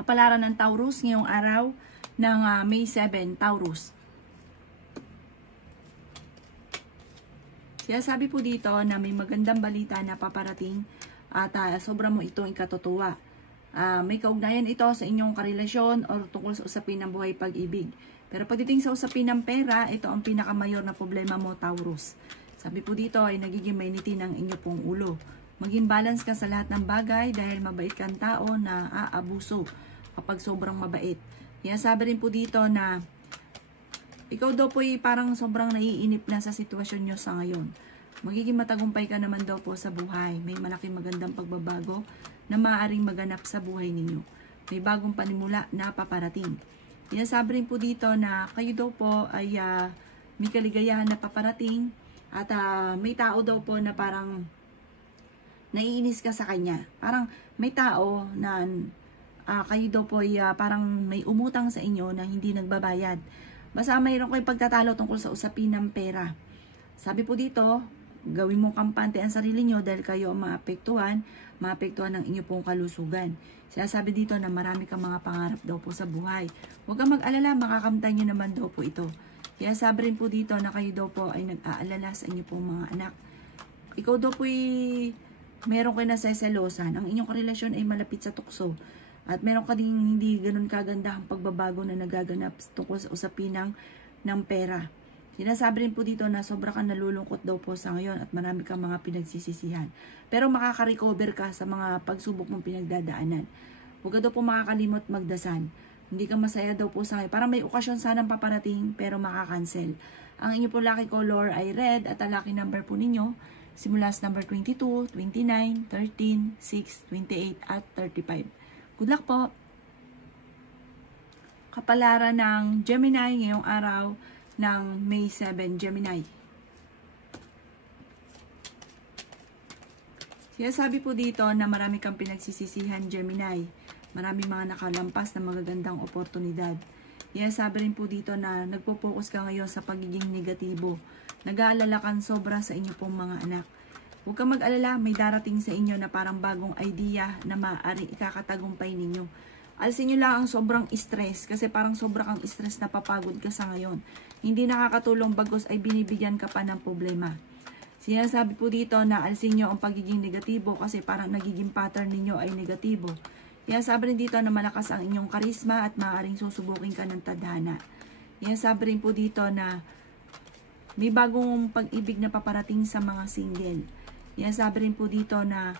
Kapalaran ng Taurus ngayong araw ng May 7, Taurus. Kaya sabi po dito na may magandang balita na paparating at sobra mo itong ikatutuwa. May kaugnayan ito sa inyong karelasyon o tungkol sa usapin ng buhay pag-ibig. Pero pagdating sa usapin ng pera, ito ang pinakamayor na problema mo, Taurus. Sabi po dito ay nagiging mainitin ang inyo pong ulo. Maging balance ka sa lahat ng bagay dahil mabait kang tao na aabuso kapag sobrang mabait. Kaya sabi rin po dito na ikaw daw po ay parang sobrang naiinip na sa sitwasyon nyo sa ngayon. Magiging matagumpay ka naman daw po sa buhay. May malaking magandang pagbabago na maaaring maganap sa buhay ninyo. May bagong panimula na paparating. Kaya sabi rin po dito na kayo daw po ay may kaligayahan na paparating at may tao daw po na parang naiinis ka sa kanya. Parang may tao na kayo daw po ay parang may umutang sa inyo na hindi nagbabayad. Basta mayroon kayong pagtatalo tungkol sa usapin ng pera. Sabi po dito, gawin mo kampante ang sarili nyo dahil kayo ang maapektuhan ng inyo pong kalusugan. Sabi dito na marami kang mga pangarap daw po sa buhay. Huwag kang mag-alala, makakamtan nyo naman daw po ito. Kaya sabi rin po dito na kayo daw po ay nag-aalala sa inyo pong mga anak. Ikaw daw po ay meron kayo na seselosan. Ang inyong karelasyon ay malapit sa tukso. At meron ka ding hindi ganun kaganda ang pagbabago na nagaganap tungkol sa usapin ng pera. Sinasabi rin po dito na sobra kang nalulungkot daw po sa ngayon at marami kang mga pinagsisisihan. Pero makaka-recover ka sa mga pagsubok mong pinagdadaanan. Huwag ka daw po makakalimot magdasal. Hindi ka masaya daw po sa ngayon. Para may okasyon sanang paparating pero makakancel. Ang inyo po lucky color ay red at ang lucky number po ninyo simula sa number 22, 29, 13, 6, 28 at 35. Good luck po! Kapalaran ng Gemini ngayong araw ng May 7, Gemini. Kaya sabi po dito na marami kang pinagsisisihan, Gemini. Marami mga nakalampas na magagandang oportunidad. Kaya sabi rin po dito na nagpo-focus ka ngayon sa pagiging negatibo. Nag-aalala kang sobra sa inyo pong mga anak. Huwag kang mag-alala, may darating sa inyo na parang bagong idea na maaari ikakatagumpay ninyo. Alisin nyo lang ang sobrang stress kasi parang sobra kang stress na papagod ka sa ngayon. Hindi nakakatulong bagos ay binibigyan ka pa ng problema. Sinasabi po dito na alisin nyo ang pagiging negatibo kasi parang nagiging pattern ninyo ay negatibo. Kaya sabi rin dito na malakas ang inyong karisma at maaaring susubukin ka ng tadhana. Kaya sabi rin po dito na may bagong pag-ibig na paparating sa mga single. Kaya sabi rin po dito na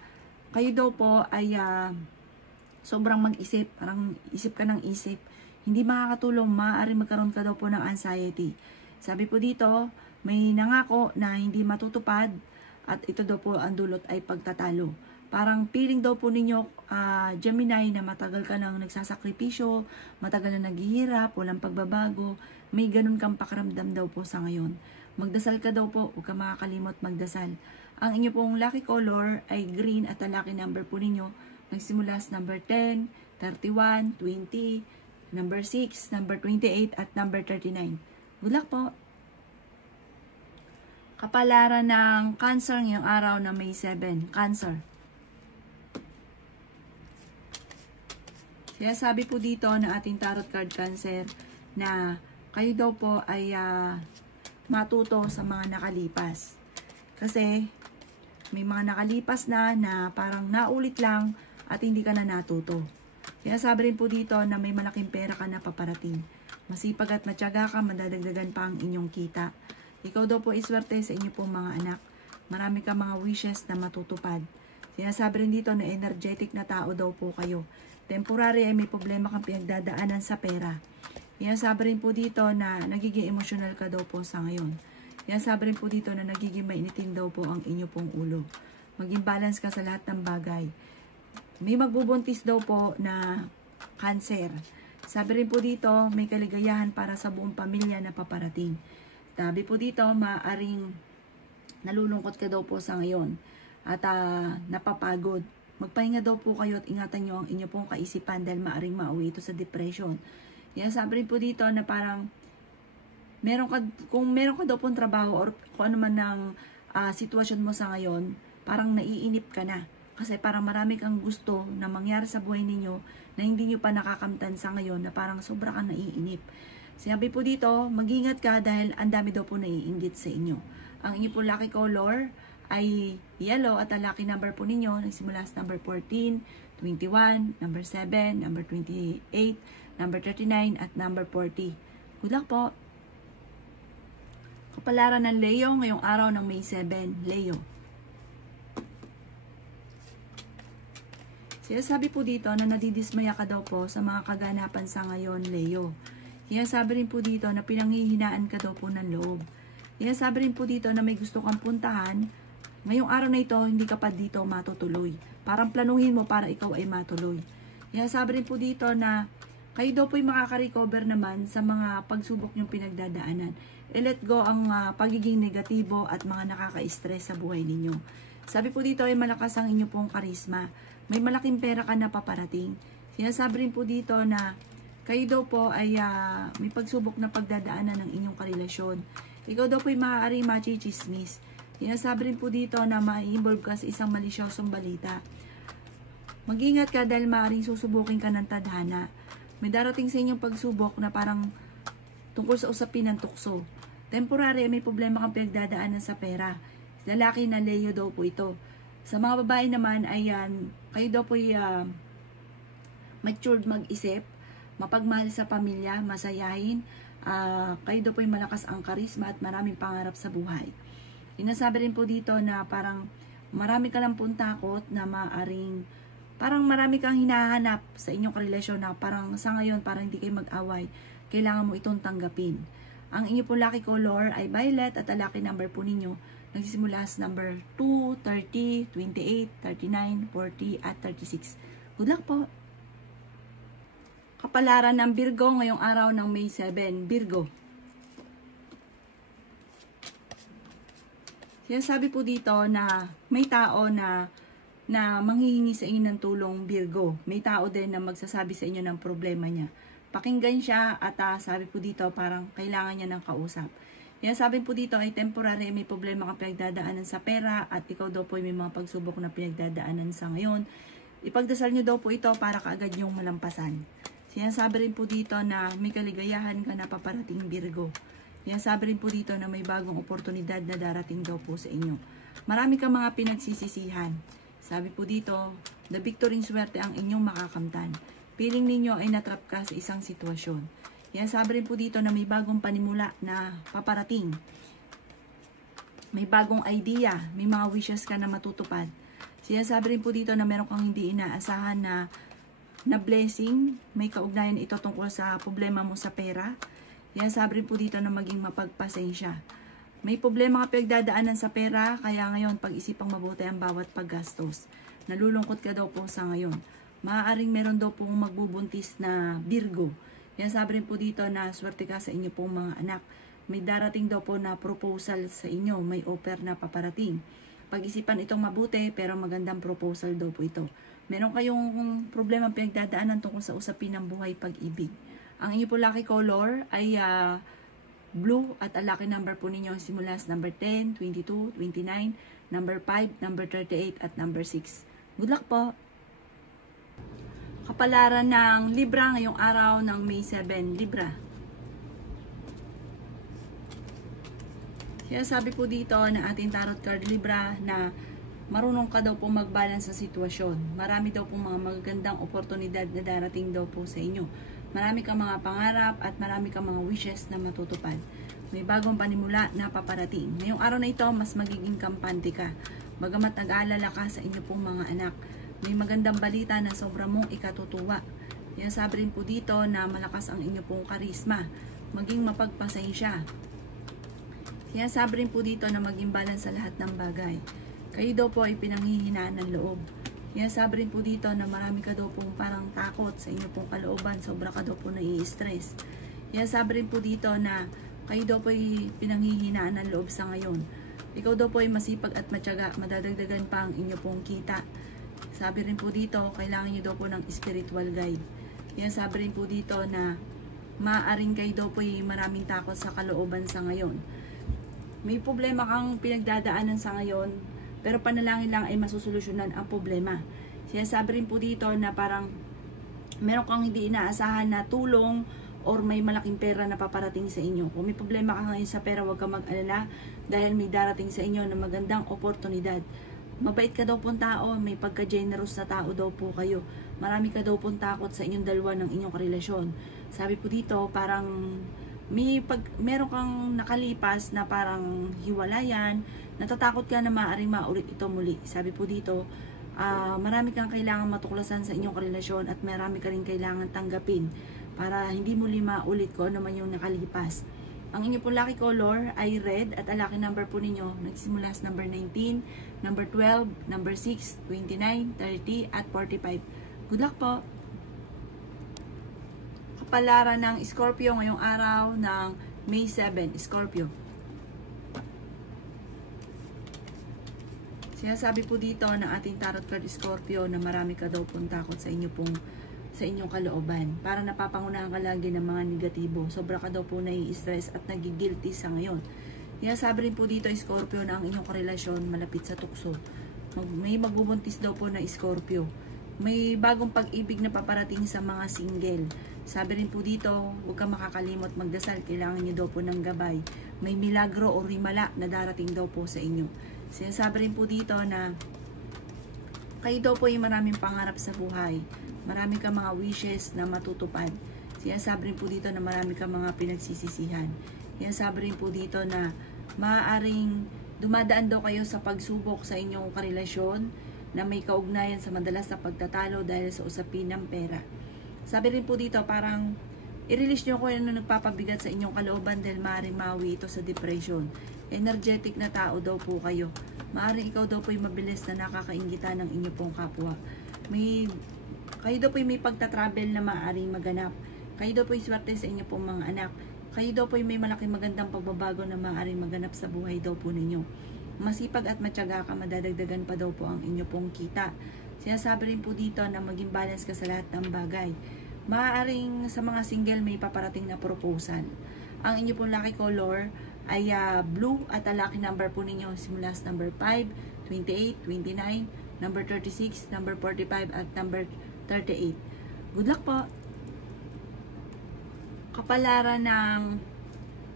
kayo daw po ay sobrang mag-isip, parang isip ka ng isip. Hindi makakatulong, maaari magkaroon ka daw po ng anxiety. Sabi po dito, may nangako na hindi matutupad at ito daw po ang dulot ay pagtatalo. Parang feeling daw po ninyo, Gemini, na matagal ka nang nagsasakripisyo, matagal na naghihirap, walang pagbabago, may ganun kang pakiramdam daw po sa ngayon. Magdasal ka daw po, huwag ka makakalimot magdasal. Ang inyo pong lucky color ay green at ang lucky number po ninyo nagsimula sa number 10, 31, 20, number 6, number 28 at number 39. Good luck po! Kapalaran ng Cancer ngayong araw na May 7. Cancer. Kaya sabi po dito na ating tarot card Cancer na kayo daw po ay matuto sa mga nakalipas. Kasi may mga nakalipas na parang naulit lang at hindi ka na natuto. Kaya sabi rin po dito na may malaking pera ka na paparating. Masipag at matyaga ka, madadagdagan pa ang inyong kita. Ikaw daw po iswerte sa inyo pong mga anak. Marami ka mga wishes na matutupad. Sinasabi rin dito na energetic na tao daw po kayo. Temporary ay may problema kang pinagdadaanan sa pera. Sinasabi rin po dito na nagiging emotional ka daw po sa ngayon. Sinasabi rin po dito na nagiging mainitin daw po ang inyo pong ulo. Maging balance ka sa lahat ng bagay. May magbubuntis daw po na Cancer. Sabi rin po dito, may kaligayahan para sa buong pamilya na paparating. Sabi po dito, maaring nalulungkot ka daw po sa ngayon at napapagod. Magpahinga daw po kayo at ingatan nyo ang inyo pong kaisipan dahil maaring mauwi ito sa depression. Sabi rin po dito na parang kung meron ka daw pong trabaho or kung ano man ng sitwasyon mo sa ngayon, parang naiinip ka na. Kasi parang marami kang gusto na mangyari sa buhay ninyo na hindi nyo pa nakakamtan sa ngayon, na parang sobra kang naiinip. Sabi po dito, mag-ingat ka dahil ang dami daw po naiinggit sa inyo. Ang inyo po lucky color ay yellow at ang lucky number po ninyo nagsimula sa number 14, 21, number 7, number 28, number 39 at number 40. Good luck po! Kapalaran ng Leo ngayong araw ng May 7, Leo. Sinasabi po dito na nadidismaya ka daw po sa mga kaganapan sa ngayon, Leo. Sinasabi rin po dito na pinanghihinaan ka daw po ng loob. Sinasabi rin po dito na may gusto kang puntahan. Ngayong araw na ito, hindi ka pa dito matutuloy. Parang planuhin mo para ikaw ay matuloy. Sinasabi rin po dito na kayo daw po'y makaka-recover naman sa mga pagsubok niyong pinagdadaanan. I-let go ang pagiging negatibo at mga nakaka-stress sa buhay ninyo. Sabi po dito ay malakas ang inyo pong karisma. May malaking pera ka na paparating. Sinasabi rin po dito na kayo daw po ay may pagsubok na pagdadaanan ng inyong karelasyon. Ikaw daw po ay maaaring machichismis. Sinasabi rin po dito na ma-involve ka sa isang malisyosong balita. Mag-ingat ka dahil maaaring susubukin ka ng tadhana. May darating sa inyong pagsubok na parang tungkol sa usapin ng tukso. Temporary, may problema kang pinagdadaanan sa pera. Lalaki na Leo daw po ito. Sa mga babae naman, ayan, kayo daw po matured mag-isip, mapagmahal sa pamilya, masayahin, kayo daw po malakas ang karisma at maraming pangarap sa buhay. Sinasabi rin po dito na parang marami ka lang pong takot na maaring, parang marami kang hinahanap sa inyong karelasyon na parang sa ngayon, parang hindi kayo mag-away, kailangan mo itong tanggapin. Ang inyo po lucky color ay violet at ang lucky number po ninyo nagsisimula sa number 2, 30, 28, 39, 40, at 36. Good luck po! Kapalaran ng Virgo ngayong araw ng May 7. Virgo. Sinasabi po dito na may tao na manghihingi sa inyo ng tulong, Virgo. May tao din na magsasabi sa inyo ng problema niya. Pakinggan siya at sabi po dito parang kailangan niya ng kausap. Yan sabi po dito ay temporary, may problema kang pinagdadaanan sa pera at ikaw daw po may mga pagsubok na pinagdadaanan sa ngayon. Ipagdasal nyo daw po ito para kaagad yung malampasan. Sinasabi rin po dito na may kaligayahan ka na paparating, Virgo. Sinasabi rin po dito na may bagong oportunidad na darating daw po sa inyo. Marami kang mga pinagsisisihan. Sabi po dito, the victory swerte ang inyong makakamtan. Feeling ninyo ay natrap ka sa isang sitwasyon. Yan, sabi rin po dito na may bagong panimula na paparating. May bagong idea, may mga wishes ka na matutupad. Sinasabi rin po dito na meron kang hindi inaasahan na blessing. May kaugnayan ito tungkol sa problema mo sa pera. Yan, sabi rin po dito na maging mapagpasensya. May problema ka pinagdadaanan sa pera, kaya ngayon pag-isipang mabuti ang bawat paggastos. Nalulungkot ka daw po sa ngayon. Maaaring meron daw pong magbubuntis na Virgo. Yan, sabi rin po dito na swerte ka sa inyo pong mga anak. May darating daw po na proposal sa inyo. May offer na paparating. Pag-isipan itong mabuti pero magandang proposal daw po ito. Meron kayong problema pinagdadaanan tungkol sa usapin ng buhay pag-ibig. Ang inyo po lucky color ay blue at ang lucky number po ninyo simula sa number 10, 22, 29, number 5, number 38 at number 6. Good luck po! Kapalaran ng Libra ngayong araw ng May 7, Libra. Sinasabi po dito na ating tarot card Libra na marunong ka daw po mag-balance sa sitwasyon. Marami daw po mga magagandang oportunidad na darating daw po sa inyo. Marami kang mga pangarap at marami kang mga wishes na matutupad. May bagong panimula na paparating. Ngayong araw na ito, mas magiging kampante ka. Bagamat nag-aalala ka sa inyo pong mga anak. May magandang balita na sobra mong ikatutuwa. Yan, sabi rin po dito na malakas ang inyo pong karisma. Maging mapagpasensya. Yan, sabi rin po dito na maging balance sa lahat ng bagay. Kayo daw po ay pinanghihinaan ng loob. Yan, sabi rin po dito na marami ka daw pong parang takot sa inyo pong kalooban. Sobra ka daw po nai-stress. Yan, sabi rin po dito na kayo daw po ay pinanghihinaan ng loob sa ngayon. Ikaw daw po ay masipag at matyaga. Madadagdagan pa ang inyo pong kita. Sabi rin po dito, kailangan nyo daw po ng spiritual guide. Yan, sabi rin po dito na maaaring kayo daw po ay maraming takot sa kalooban sa ngayon. May problema kang pinagdadaanan sa ngayon. pero panalangin lang ay masusolusyonan ang problema. Sinasabi rin po dito na parang meron kang hindi inaasahan na tulong or may malaking pera na paparating sa inyo. Kung may problema ka ngayon sa pera, huwag kang mag-alala dahil may darating sa inyo na magandang oportunidad. Mabait ka daw pong tao, may pagka-generous na tao daw po kayo. Marami ka daw pong takot sa inyong dalawa ng inyong karelasyon. Sabi po dito, parang meron kang nakalipas na parang hiwalayan, natatakot ka na maaaring maulit ito muli. Sabi po dito, marami kang kailangan matuklasan sa inyong karelasyon at marami ka rin kailangan tanggapin para hindi muli maulit ko naman yung nakalipas. Ang inyo po lucky color ay red at ang lucky number po ninyo nagsimula sa number 19, number 12, number 6, 29, 30 at 45. Good luck po! Kapalaran ng Scorpio ngayong araw ng May 7, Scorpio. Sinasabi po dito ng ating tarot card Scorpio na marami ka daw pong takot sa inyong kalooban. Para napapangunahan ka lagi ng mga negatibo. Sobra ka daw po nai-stress at nagigilty sa ngayon. Sinasabi rin po dito Scorpio na ang inyong karelasyon malapit sa tukso. May magbubuntis daw po na Scorpio. May bagong pag-ibig na paparating sa mga single. Sabi rin po dito, huwag kang makakalimot magdasal. Kailangan niyo daw po ng gabay. May milagro o rimala na darating daw po sa inyo. Sinasabi rin po dito na kayo daw po yung maraming pangarap sa buhay. Marami kang mga wishes na matutupad. Sinasabi rin po dito na marami kang mga pinagsisisihan. Sinasabi rin po dito na maaaring dumadaan daw kayo sa pagsubok sa inyong karelasyon na may kaugnayan sa madalas na pagtatalo dahil sa usapin ng pera. Sabi rin po dito parang i-release nyo kung ano nagpapabigat sa inyong kalooban dahil maaaring mawi ito sa depression. Energetic na tao daw po kayo. Maaaring ikaw daw po yung mabilis na nakakainggitan ng inyo pong kapwa. Kayo daw po yung may pagta-travel na maaaring maganap. Kayo daw po yung swerte sa inyo pong mga anak. Kayo daw po yung may malaking magandang pagbabago na maaaring maganap sa buhay daw po ninyo. Masipag at matyaga ka, madadagdagan pa daw po ang inyo pong kita. Sinasabi rin po dito na maging balance ka sa lahat ng bagay. Maaaring sa mga single may paparating na proposal. Ang inyo pong lucky color ay blue at ang lucky number po ninyo simula sa number 5, 28, 29, number 36, number 45 at number 38. Good luck po! Kapalaran ng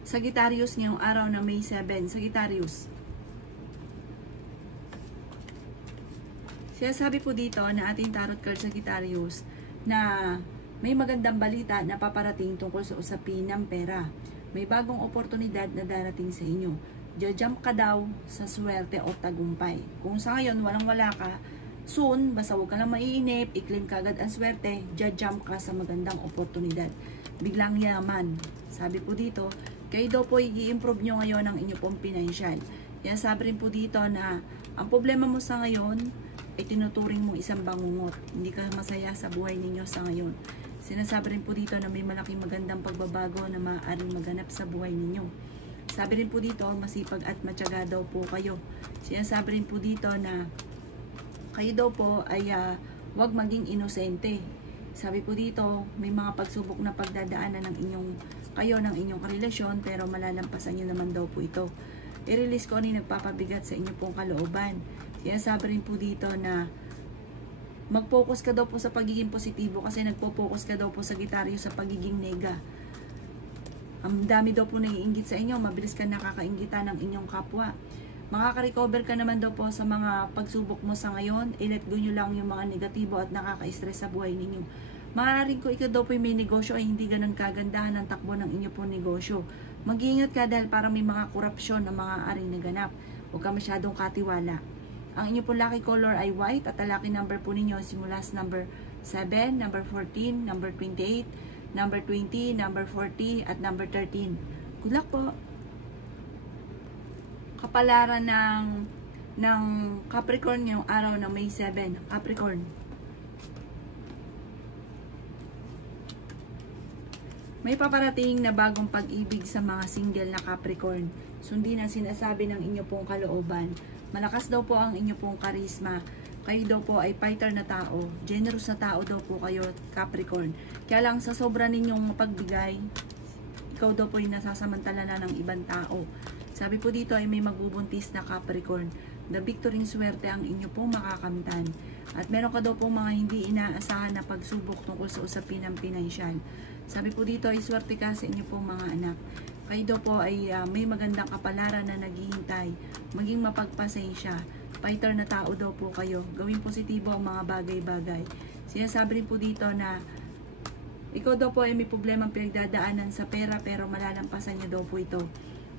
Sagittarius ngayong araw na May 7. Sagittarius. Sinasabi po dito na ating tarot card Sagittarius na may magandang balita na paparating tungkol sa usapin ng pera. May bagong oportunidad na darating sa inyo. Jajump ka daw sa swerte o tagumpay. Kung sa ngayon walang-wala ka, soon, basta huwag ka lang maiinip, i-claim ka agad ang swerte, jajump ka sa magandang oportunidad. Biglang yaman. Sabi po dito, kayo daw po i-improve nyo ngayon ang inyo pong financial. Yan sabi rin po dito na ang problema mo sa ngayon ay tinuturing mo isang bangungot. Hindi ka masaya sa buhay ninyo sa ngayon. Sinasabi rin po dito na may malaking magandang pagbabago na maaaring maganap sa buhay ninyo. Sabi rin po dito, masipag at matyaga daw po kayo. Sinasabi rin po dito na kayo daw po ay huwag maging inosente. Sabi po dito, may mga pagsubok na pagdadaanan ng inyong karelasyon pero malalampasan nyo naman daw po ito. I-release ko ano yung nagpapabigat sa inyong pong kalooban. Sinasabi rin po dito na mag-focus ka daw po sa pagiging positibo kasi nagpo-focus ka daw po sa Sagittarius sa pagiging nega. Ang dami daw po naiinggit sa inyo, mabilis ka nakakainggitan ng inyong kapwa. Makaka-recover ka naman daw po sa mga pagsubok mo sa ngayon. I-let go nyo lang yung mga negatibo at nakaka-stress sa buhay ninyo. Maaaring ko ikaw daw po yung may negosyo ay hindi ganun kagandahan ang takbo ng inyo pong negosyo. Mag-iingat ka dahil parang may mga korupsyon na mga aring naganap. Huwag ka masyadong katiwala. Ang inyo pong lucky color ay white at ang lucky number po ninyo simula sa number 7, number 14, number 28, number 20, number 40 at number 13. Good luck po! Kapalaran ng Capricorn yung araw ng May 7. Capricorn. May paparating na bagong pag-ibig sa mga single na Capricorn. Sundin ang sinasabi ng inyo pong kalooban. Malakas daw po ang inyo pong karisma. Kayo daw po ay fighter na tao. Generous na tao daw po kayo, Capricorn. Kaya lang sa sobra ninyong mapagbigay, ikaw daw po ay nasasamantala na ng ibang tao. Sabi po dito ay may magbubuntis na Capricorn. the victory swerte ang inyo pong makakamtan. At meron ka daw pong mga hindi inaasahan na pagsubok tungkol sa usapin ng pinansyal. Sabi po dito ay swerte ka sa inyo pong mga anak. Kayo daw po ay may magandang kapalaran na naghihintay. Maging mapagpasensya. Fighter na tao daw po kayo. Gawing positibo ang mga bagay-bagay. Sinasabi rin po dito na ikaw daw po ay may problemang pinagdadaanan sa pera pero malalampasan niyo daw po ito.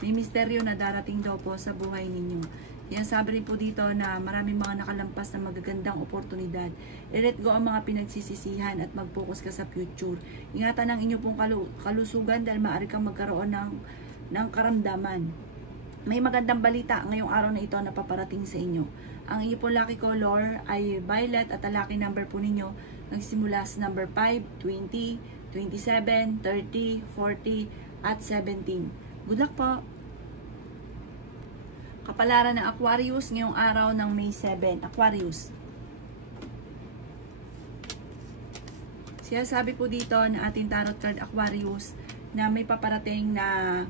May misteryo na darating daw po sa buhay ninyo. Sinasabi rin po dito na maraming mga nakalampas na magagandang oportunidad. I-let go ang mga pinagsisisihan at mag-focus ka sa future. Ingatan ang inyo pong kalusugan dahil maaari kang magkaroon ng karamdaman. May magandang balita ngayong araw na ito na paparating sa inyo. Ang inyo po lucky color ay violet at ang lucky number po ninyo nagsimula sa number 5, 20, 27, 30, 40 at 17. Good luck po! Kapalaran ng Aquarius ngayong araw ng May 7. Aquarius. Sinasabi po dito na ating tarot card Aquarius na may paparating na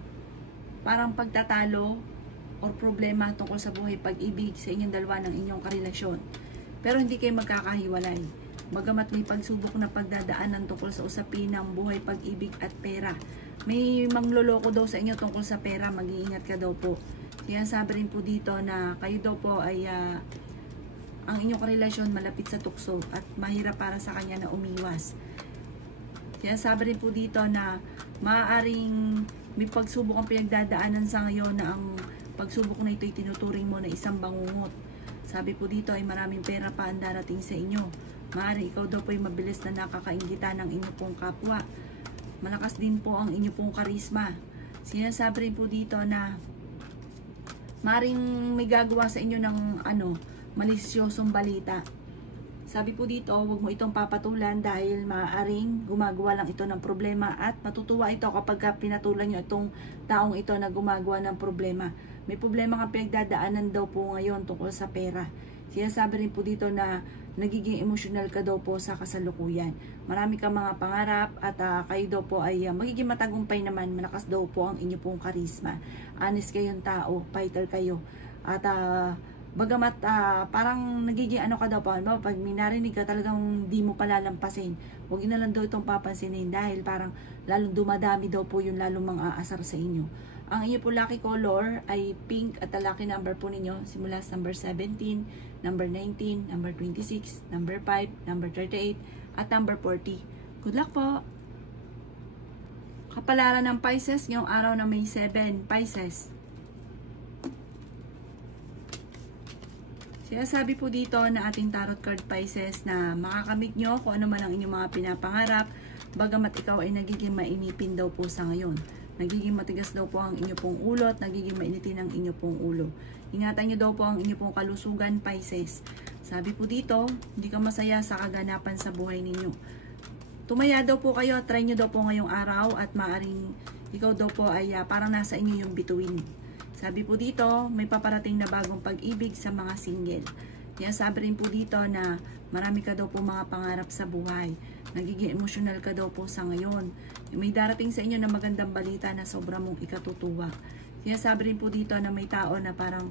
parang pagtatalo or problema tungkol sa buhay pag-ibig sa inyong dalawa ng inyong karelasyon. Pero hindi kayo magkakahiwalay. Bagamat may pagsubok na pagdadaanan tungkol sa usapin ng buhay pag-ibig at pera. May mangloloko daw sa inyo tungkol sa pera, mag-iingat ka daw po. Sinasabi rin po dito na kayo daw po ay ang inyong karelasyon malapit sa tukso at mahirap para sa kanya na umiwas. Sinasabi rin po dito na maaaring may pagsubok ang pinagdadaanan sa ngayon na ang pagsubok na ito ay tinuturing mo na isang bangungot. Sabi po dito ay maraming pera pa ang darating sa inyo. Maaari ikaw daw po ay mabilis na nakakainggitan ng inyong pong kapwa. Malakas din po ang inyong pong karisma. Sinasabi rin po dito na maaring may gagawa sa inyo ng malisyosong balita. Sabi po dito, huwag mo itong papatulan dahil maaaring gumagawa lang ito ng problema at matutuwa ito kapag pinatulan nyo itong taong ito na gumagawa ng problema. May problema nga pinagdadaanan daw po ngayon tungkol sa pera. Sinasabi rin po dito na nagiging emosyonal ka daw po sa kasalukuyan. Marami kang mga pangarap at kayo daw po ay magiging matagumpay naman. Malakas daw po ang inyo pong karisma. Honest kayong tao, fighter kayo. At bagamat parang nagiging ka daw po, pag minarinig ka talagang di mo palalampasin. Huwag na lang daw itong papansinin dahil parang lalong dumadami daw po yung lalong mga aasar sa inyo. Ang inyo po lucky color ay pink at ang lucky number po ninyo simula sa number 17, number 19, number 26, number 5, number 38, at number 40. Good luck po! Kapalaran ng Pisces ngayong araw ng May 7, Pisces. Sinasabi po dito na ating tarot card Pisces na makakamit nyo kung ano man ang inyong mga pinapangarap, bagamat ikaw ay nagiging mainipin daw po sa ngayon. Nagiging matigas daw po ang inyo pong ulo at nagiging mainitin ang inyo pong ulo. Ingatan nyo daw po ang inyo pong kalusugan, Pisces. Sabi po dito, hindi ka masaya sa kaganapan sa buhay ninyo. Tumaya daw po kayo, try nyo daw po ngayong araw at maaring ikaw daw po ay parang nasa inyo yung bituin. Sabi po dito, may paparating na bagong pag-ibig sa mga single. Kaya sabi rin po dito na marami ka daw po mga pangarap sa buhay. Nagiging emosyonal ka daw po sa ngayon. May darating sa inyo na magandang balita na sobra mong ikatutuwa. Kaya sabi rin po dito na may tao na parang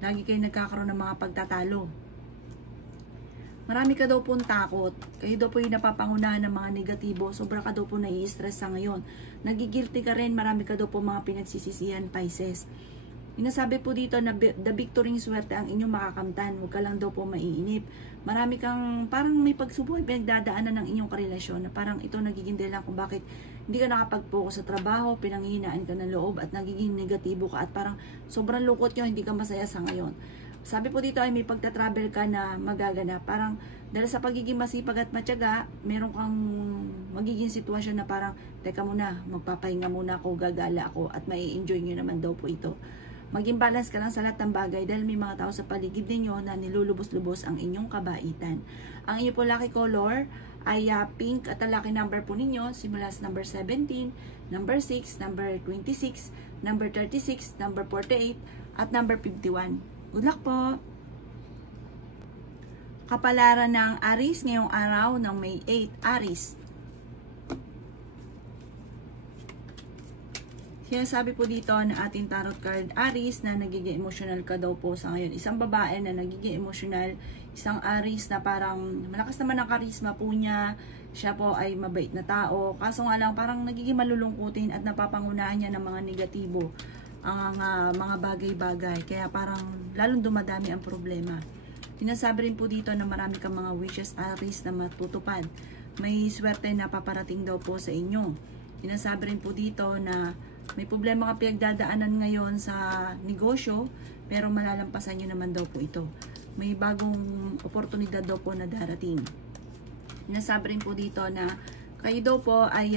lagi kayo nagkakaroon ng mga pagtatalo. Marami ka daw pong takot. Kayo daw po yung napapangunahan ng mga negatibo. Sobra ka daw po nai-stress sa ngayon. Nagigilty ka rin. Marami ka daw po mga pinagsisisihan, Pisces. Inasabi po dito na the victory swerte ang inyong makakamtan. Huwag ka lang daw po maiinip. Marami kang parang may pagsubok pinagdadaanan ng inyong karelasyon na parang ito nagiging dahilan kung bakit hindi ka nakapag-focus sa trabaho, pinanghihinaan ka ng loob at nagiging negatibo ka at parang sobrang lungkot nyo, hindi ka masaya sa ngayon. Sabi po dito ay may pagta-travel ka na magagana. Parang dahil sa pagiging masipag at matyaga, meron kang magiging sitwasyon na parang teka muna, magpapahinga muna ako, gagala ako at mai-enjoy nyo naman daw po ito. Maging balance ka lang sa lahat ng bagay dahil may mga tao sa paligid ninyo na nilulubos-lubos ang inyong kabaitan. Ang inyo po lucky color ay pink at ang lucky number po ninyo simula sa number 17, number 6, number 26, number 36, number 48, at number 51. Good luck po! Kapalaran ng Aries ngayong araw ng May 8, Aries. Sinasabi po dito na ating tarot card Aries na nagiging emotional ka daw po sa ngayon. Isang babae na nagiging emotional, isang Aries na parang malakas naman ang karisma po niya. Siya po ay mabait na tao. Kaso nga lang parang nagiging malulungkutin at napapangunahan niya ng mga negatibo ang mga bagay-bagay. Kaya parang lalong dumadami ang problema. Sinasabi rin po dito na marami kang mga wishes Aries na matutupad. May swerte na paparating daw po sa inyo. Sinasabi rin po dito na may problema ka pinagdadaanan ngayon sa negosyo, pero malalampasan nyo naman daw po ito. May bagong oportunidad daw po na darating. Sinasabi rin po dito na kayo daw po ay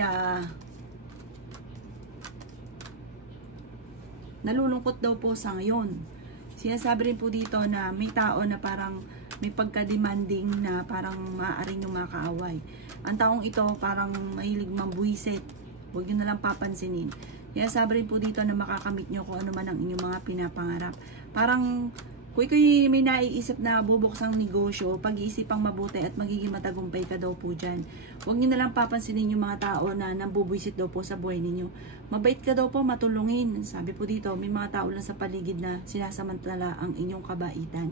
nalulungkot daw po sa ngayon. Sinasabi rin po dito na may tao na parang may pagka-demanding na parang maaaring yung makaaway. Ang taong ito parang mahilig mambuwisit. Huwag nyo na lang papansinin. Kaya sabi rin po dito na makakamit nyo kung ano man ang inyong mga pinapangarap. Parang kung kayo may naiisip na bubuksang negosyo, pag-iisipang mabuti at magiging matagumpay ka daw po dyan. Huwag nyo na lang papansinin yung mga tao na nambubwisit daw po sa buhay ninyo. Mabait ka daw po, matulungin. Sabi po dito, may mga tao lang sa paligid na sinasamantala ang inyong kabaitan.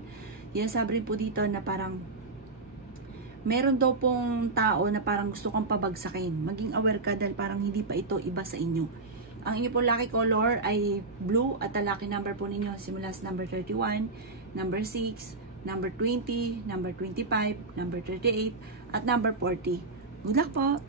Kaya sabi rin po dito na parang meron daw pong tao na parang gusto kang pabagsakin. Maging aware ka dahil parang hindi pa ito iba sa inyo. Ang inyo po lucky color ay blue at ang lucky number po ninyo simula sa number 31, number 6, number 20, number 25, number 38, at number 40. Good luck po!